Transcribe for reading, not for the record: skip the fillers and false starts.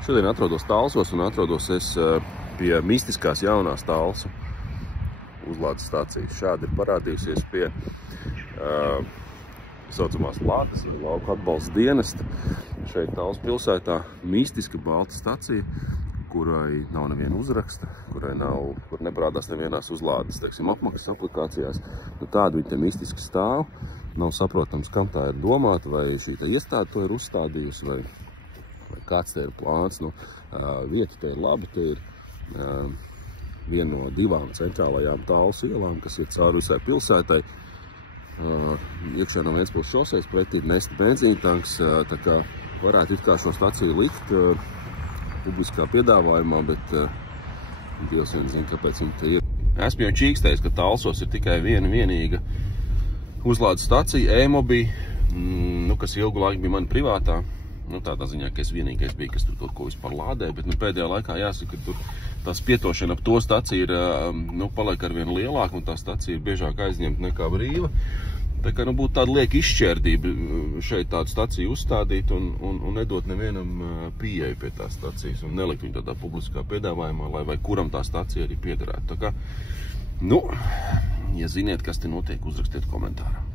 Šodien atrodos Talsos un atrodos es pie mistiskās jaunās Talsu uzlādes stācijas. Šādi ir parādījusies pie saucamās Lādes, lauku atbalsta dienesta. Šeit Talsu pilsētā mistiska balta stacija, kurai nav neviena uzraksta, kur neparādās nevienās uzlādes, teiksim, apmaksas aplikācijās. Nu, tāda viņa te mistiski stāv. Nav saprotams, kam tā ir domāta, vai šī iestāde to ir uzstādījusi, vai kāds te ir plāns. Nu, vieta te ir laba, te ir viena no divām centrālajām Talsu ielām, kas ir cauri visai pilsētai. Iekšā no Ventspils šosejas pretī ir Nesta benzīntanks, tā kā varētu it kā šo staciju likt publiskā piedāvājumā, bet Dievs vien zina, kāpēc viņa te ir. Esmu jau čīkstējis, ka Talsos ir tikai vienīga uzlādes stacija, e-mobī, kas ilgu laiku bija mana privātā. Tādā ziņā, ka es vienīgais biju, kas tur ko vispār lādēja, bet pēdējā laikā jāsaka, ka tur tās pietošana ap to staciju ir, paliek arvien lielāka, un tā stacija ir biežāk aizņemta nekā brīva. Tā kā būtu tāda lieka izšķērdība šeit tādu staciju uzstādīt un nedot nevienam pieeju pie tās stacijas, un nelikt viņu tādā publiskā piedāvājumā, lai vai kuram tā stacija arī piederētu. Tā kā, ja ziniet, kas te notiek, uzrakstiet komentārā.